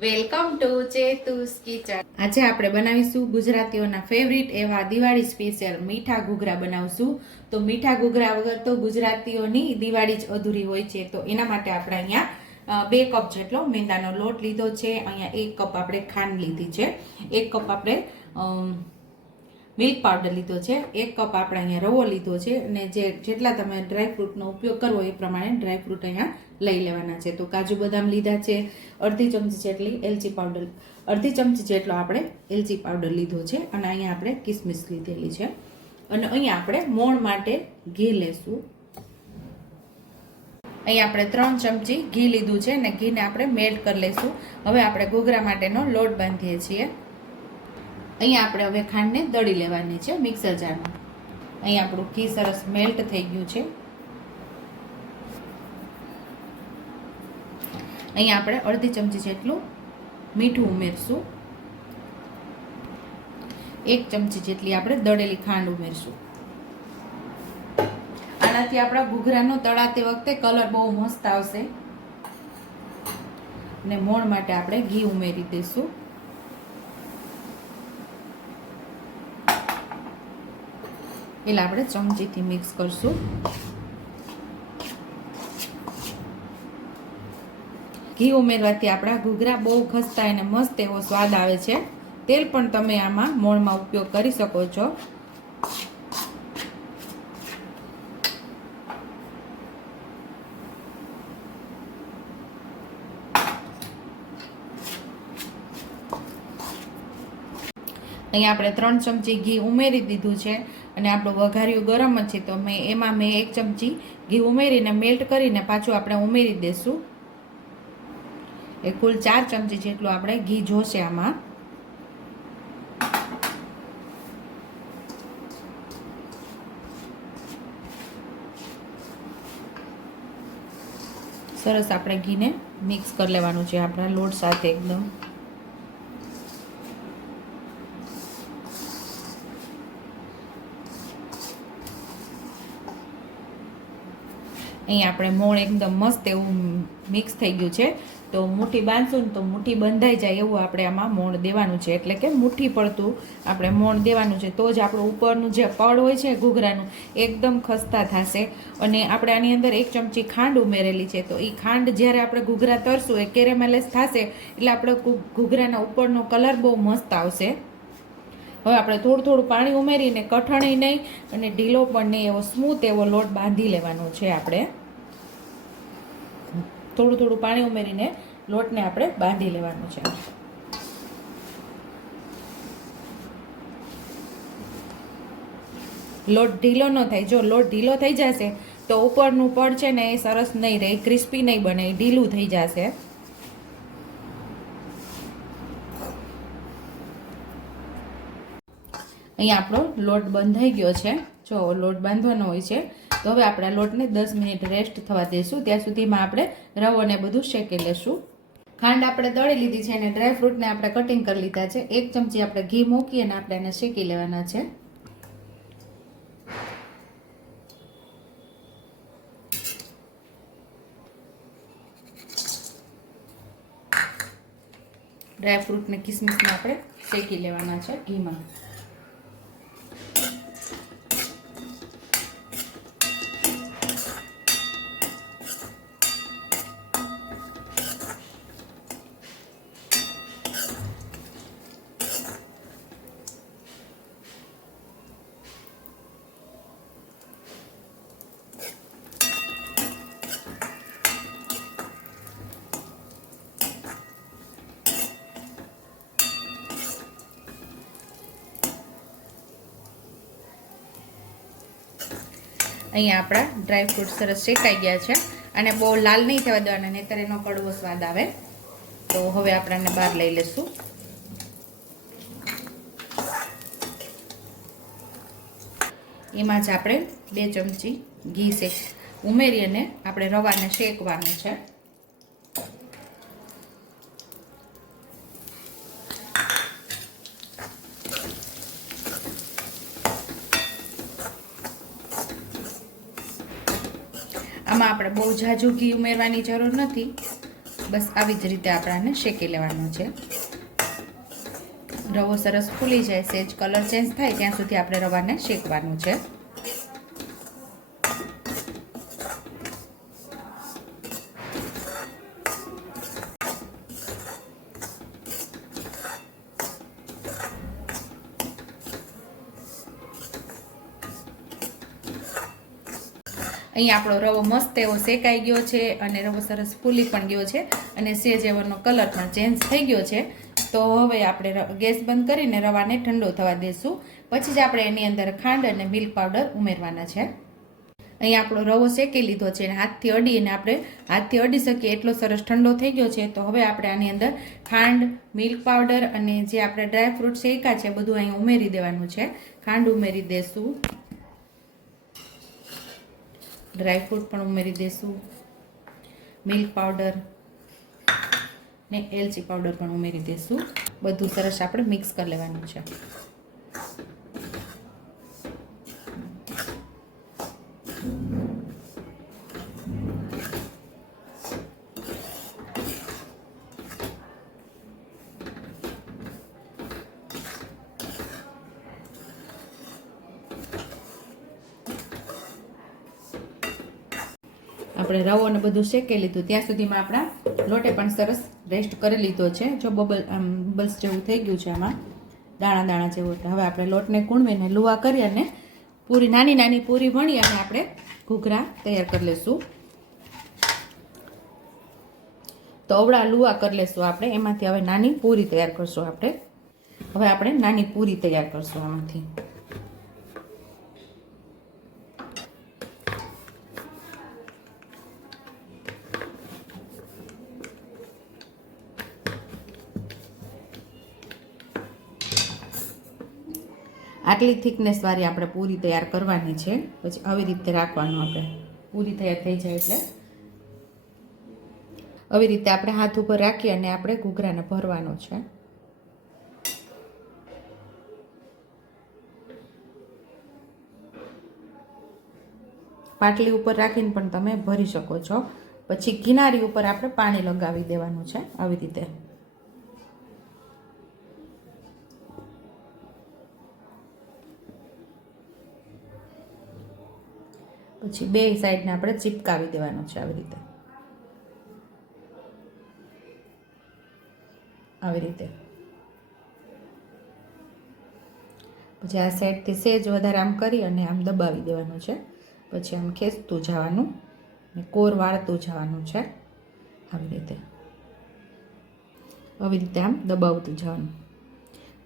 Welcome to ચેતુસ kitchen. આજે આપણે બનાવીશું ગુજરાતીઓના ફેવરિટ એવા દિવાળી સ્પેશિયલ મીઠા ઘૂઘરા બનાવશું. તો મીઠા ઘૂઘરા વગર તો ગુજરાતીઓની દિવાળી જ અધૂરી હોય છે. તો એના માટે આપણે અહીંયા બે કપ જેટલો મેંદાનો લોટ લીધો છે. અહીંયા એક કપ આપણે ખાંડ લીધી છે. એક કપ આપણે મિલ્ક પાવડર લીધો છે, એક કપ આપણે અહીંયા રવો લીધો છે અને જે જેટલા તમે ડ્રાયફ્રૂટનો ઉપયોગ કરવો એ પ્રમાણે ડ્રાયફ્રૂટ અહીંયા લઈ લેવાના છે. તો કાજુ બદામ લીધા છે, અડધી ચમચી જેટલી એલચી પાવડર અડધી ચમચી જેટલો આપણે એલચી પાવડર લીધો છે અને અહીંયા આપણે કિસમિસ લીધેલી છે. અને અહીંયા આપણે મોણ માટે ઘી લેશું. અહીંયા આપણે ત્રણ ચમચી ઘી લીધું છે અને ઘીને આપણે મેલ્ટ કરી લઈશું હવે આપણે ઘોઘરા માટેનો લોટ બાંધીએ છીએ. અહીંયા આપણે હવે ખાંડને દળી લેવાની છે મિક્સર જારમાં. અહીંયા આપણું ઘી સરસ મેલ્ટ થઈ ગયું છે. અહીંયા આપણે અડધી ચમચી જેટલું મીઠું ઉમેરશું. એક ચમચી જેટલી આપણે દળેલી ખાંડ ઉમેરશું. આનાથી આપણા ઘૂઘરાનો તળાતી વખતે કલર બહુ મસ્ત આવશે. અને મોણ માટે આપણે ઘી ઉમેરી દઈશું. એટલે આપણે ચમચીથી મિક્સ કરશું. ઘી ઉમેરવાથી આપણા ઘૂઘરા બહુ ખસતા અને મસ્ત એવો સ્વાદ આવે છે. તેલ પણ તમે આમાં મોણમાં ઉપયોગ કરી શકો છો. અહીંયા આપણે ત્રણ ચમચી ઘી ઉમેરી દીધું છે. અને આપણું વઘાર્યું ગરમ જ છે, તો મેં એમાં મેં એક ચમચી ઘી ઉમેરીને મેલ્ટ કરીને પાછું આપણે ઉમેરી દઈશું એ કુલ ચાર ચમચી જેટલું આપણે ઘી જોશે આમાં. સરસ આપણે ઘીને મિક્સ કરી લેવાનું છે, આપણા લોટ સાથે એકદમ. અહીં આપણે મોણ એકદમ મસ્ત એવું મિક્સ થઈ ગયું છે. તો મુઠ્ઠી બાંધશું ને તો મુઠ્ઠી બંધાઈ જાય એવું આપણે આમાં મોણ દેવાનું છે. એટલે કે મુઠ્ઠી પડતું આપણે મોણ દેવાનું છે. તો જ આપણું ઉપરનું જે પડ હોય છે ઘૂઘરાનું, એકદમ ખસ્તા થશે. અને આપણે આની અંદર એક ચમચી ખાંડ ઉમેરેલી છે. તો એ ખાંડ જ્યારે આપણે ઘૂઘરા તરશું, એ કેરેમેલેસ થશે, એટલે આપણે ઘૂઘરાના ઉપરનો કલર બહુ મસ્ત આવશે. હવે આપણે થોડું થોડું પાણી ઉમેરીને કઠણી નહીં અને ઢીલો પણ નહીં, એવો સ્મૂથ એવો લોટ બાંધી લેવાનો છે આપણે. થોડું થોડું પાણી ઉમેરીને લોટને આપણે બાંધી લેવાનો છે. લોટ ઢીલો ન થાય. જો લોટ ઢીલો થઈ જશે તો ઉપરનું પડ છે ને એ સરસ નહીં રહે ક્રિસ્પી નહીં બને ઢીલું થઈ જશે. અહીંયા આપણો લોટ બંધાઈ ગયો છે. જો લોટ બાંધવાનો હોય છે, તો હવે આપણે લોટને દસ મિનિટ રેસ્ટ થવા દઈશું ત્યાં સુધીમાં આપણે રવો ને બધું શેકી લેશું. ખાંડ આપણે દળી લીધી છે અને ડ્રાયફ્રૂટને આપણે કટિંગ કરી લીધા છે. એક ચમચી આપણે ઘી મૂકી અને આપણે એને શેકી લેવાના છે. ડ્રાયફ્રૂટને કિસમિસમાં આપણે શેકી લેવાના છે ઘીમાં. અહીંયા આપણા ડ્રાયફ્રૂટ સરસ શેકાઈ ગયા છે. અને બહુ લાલ નહીં થવા દેવાના, નહીતર એનો કડવો સ્વાદ આવે. તો હવે આપણાને બહાર લઈ લેશું એમાં જ આપણે બે ચમચી ઘી શેક ઉમેરી અને આપણે રવાને શેકવાનું છે. આમાં આપણે બહુ ઝાઝું ઘી ઉમેરવાની જરૂર નથી. બસ આવી જ રીતે આપણાને શેકી લેવાનો છે. રવો સરસ ફૂલી જાય, સેજ કલર ચેન્જ થાય, ત્યાં સુધી આપણે રવાને શેકવાનું છે. અહીંયા આપણો રવો મસ્ત એવો શેકાઈ ગયો છે અને રવો સરસ ફૂલી પણ ગયો છે અને સેજ એવોનો કલર પણ ચેન્જ થઈ ગયો છે. તો હવે આપણે ગેસ બંધ કરીને રવાને ઠંડો થવા દેશું. પછી જ આપણે એની અંદર ખાંડ અને મિલ્ક પાવડર ઉમેરવાના છે. અહીંયા આપણો રવો શેકી લીધો છે અને હાથથી અડીને આપણે, હાથથી અડી શકીએ એટલો સરસ ઠંડો થઈ ગયો છે. તો હવે આપણે આની અંદર ખાંડ, મિલ્ક પાવડર અને જે આપણે ડ્રાયફ્રૂટ શેકા છે, બધું અહીં ઉમેરી દેવાનું છે. ખાંડ ઉમેરી દેશું. ડ્રાય ફ્રૂટ પણ ઉમેરી દેશું. મિલ્ક પાવડર ને એલચી પાવડર પણ ઉમેરી દેશું. બધું સરસ આપણે મિક્સ કરી લેવાનું છે. આપણે રવો અને બધું શેકી લીધું. ત્યાં સુધીમાં આપણા લોટે પણ સરસ રેસ્ટ કરી લીધો છે. જો બબલ આમ બબલ્સ જેવું થઈ ગયું છે આમાં, દાણા દાણા જેવું. હવે આપણે લોટને કૂણવીને લુવા કરી અને પૂરી, નાની નાની પૂરી વણી અને આપણે ઘૂઘરા તૈયાર કરી લઈશું તો અવળા લુવા કરી લઈશું આપણે. એમાંથી હવે નાની પૂરી તૈયાર કરશું આપણે. હવે આપણે નાની પૂરી તૈયાર કરશું આમાંથી. આટલી થિકનેસવાળી આપણે પૂરી તૈયાર કરવાની છે. પછી આવી રીતે રાખવાનું આપણે. પૂરી તૈયાર થઈ જાય એટલે. આવી રીતે આપણે હાથ ઉપર રાખી અને આપણે ઘૂઘરાને ભરવાનો છે. પાટલી ઉપર રાખીને પણ તમે ભરી શકો છો. પછી કિનારી ઉપર આપણે પાણી લગાવી દેવાનું છે. આવી રીતે. પછી બે સાઈડને આપણે ચીપકાવી દેવાનું છે આવી રીતે. આવી રીતે. પછી આ સાઈડથી સેજ વધારે આમ કરી અને આમ દબાવી દેવાનું છે. પછી આમ ખેંચતું જવાનું ને કોર વાળતું જવાનું છે. આવી રીતે. આવી રીતે આમ દબાવતું જવાનું.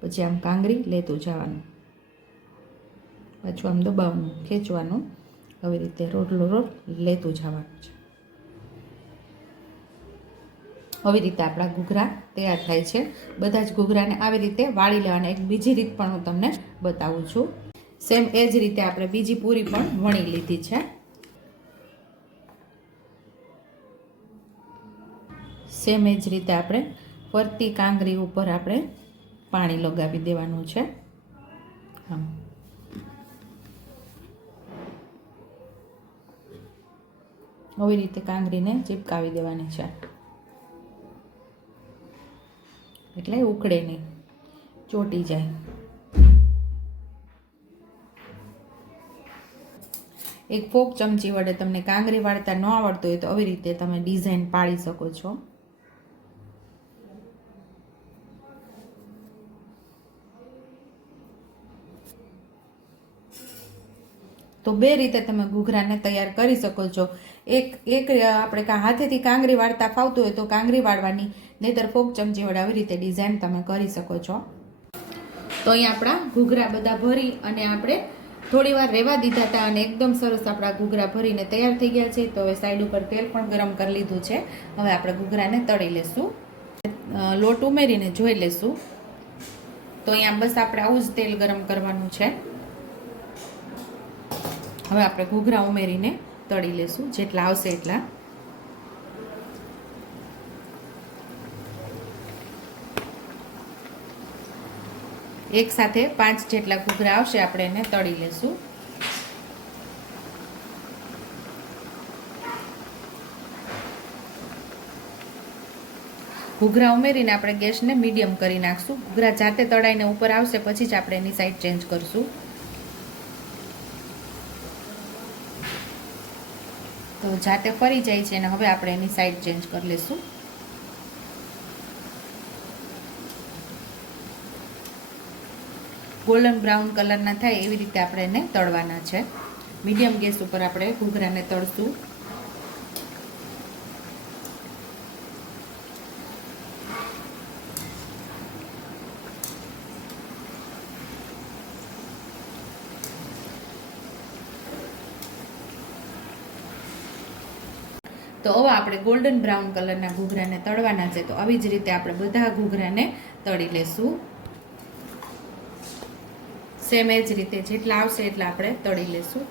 પછી આમ કાંગરી લેતું જવાનું. પાછું આમ દબાવવાનું, ખેંચવાનું. આવી રીતે રોટલો રોટ લેતું જવાનું છે. આવી રીતે આપણા ઘૂઘરા તૈયાર થાય છે. બધા જ ઘૂઘરાને આવી રીતે વાળી લેવાના. એક બીજી રીત પણ હું તમને બતાવું છું. સેમ એ જ રીતે આપણે બીજી પૂરી પણ વણી લીધી છે. સેમ એ જ રીતે આપણે ફરતી કાંગરી ઉપર આપણે પાણી લગાવી દેવાનું છે. આમ. આવી રીતે કાંગરીને ચીપકાવી દેવાની છે. એટલે ઉકળે નહીં. ચોટી જાય. એક ફોક ચમચી વડે તમને કાંગરી વાળતા ન આવડતું હોય તો આવી રીતે તમે ડિઝાઇન પાડી શકો છો. તો બે રીતે તમે ઘૂઘરાને તૈયાર કરી શકો છો. એક એક આપણે હાથેથી કાંગરી વાળતા ફાવતું હોય તો કાંગરી વાળવાની, નહીતર ફોક ચમચી વડે આવી રીતે ડિઝાઇન તમે કરી શકો છો. તો અહીંયા આપણા ઘૂઘરા બધા ભરી અને આપણે થોડી વાર રહેવા દીધા હતા અને એકદમ સરસ આપણા ઘૂઘરા ભરીને તૈયાર થઈ ગયા છે. તો હવે સાઈડ ઉપર તેલ પણ ગરમ કરી લીધું છે. હવે આપણે ઘૂઘરાને તળી લેશું. લોટ ઉમેરીને જોઈ લેશું. તો અહીંયા બસ આપણે આવું જ તેલ ગરમ કરવાનું છે. હવે આપણે ઘૂઘરા ઉમેરીને તળી લેશું. જેટલા આવશે એટલા. એક સાથે પાંચ જેટલા ઘૂઘરા આવશે, આપણે એને તળી લેશું. ઘૂઘરા ઉમેરીને આપણે ગેસને મીડિયમ કરી નાખશું. ઘૂઘરા જાતે તળાઈને ઉપર આવશે, પછી જ આપણે એની સાઈડ ચેન્જ કરશું. તો જાતે ફરી જાય છે અને હવે આપણે એની સાઈડ ચેન્જ કરી લઈશું ગોલ્ડન બ્રાઉન કલરના થાય એવી રીતે આપણે એને તળવાના છે. મીડિયમ ગેસ ઉપર આપણે ઘૂઘરાને તળશું. તો હવે આપણે ગોલ્ડન બ્રાઉન કલરના ઘૂઘરાને તળવાના છે. તો આવી જ રીતે આપણે બધા ઘૂઘરાને તળી લેશું. સેમ એ જ રીતે જેટલા આવશે એટલા આપણે તળી લેશું.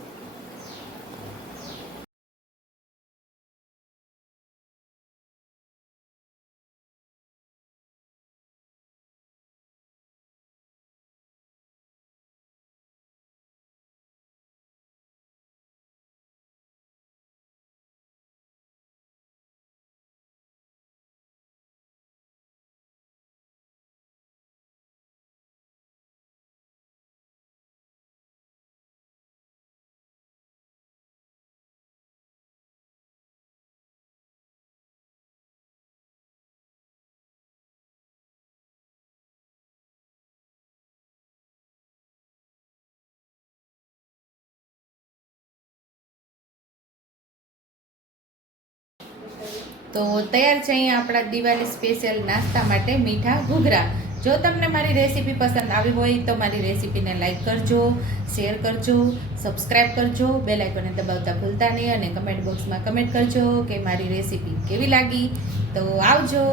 તો તૈયાર છે અહીંયા આપણા દિવાળી સ્પેશિયલ નાસ્તા માટે મીઠા ઘૂઘરા. જો તમને મારી રેસીપી પસંદ આવી હોય તો મારી રેસીપીને લાઇક કરજો શેર કરજો સબસ્ક્રાઈબ કરજો બેલ આઇકોને દબાવતા ભૂલતા નહીં અને કમેન્ટ બોક્સમાં કમેન્ટ કરજો કે મારી રેસીપી કેવી લાગી. તો આવજો.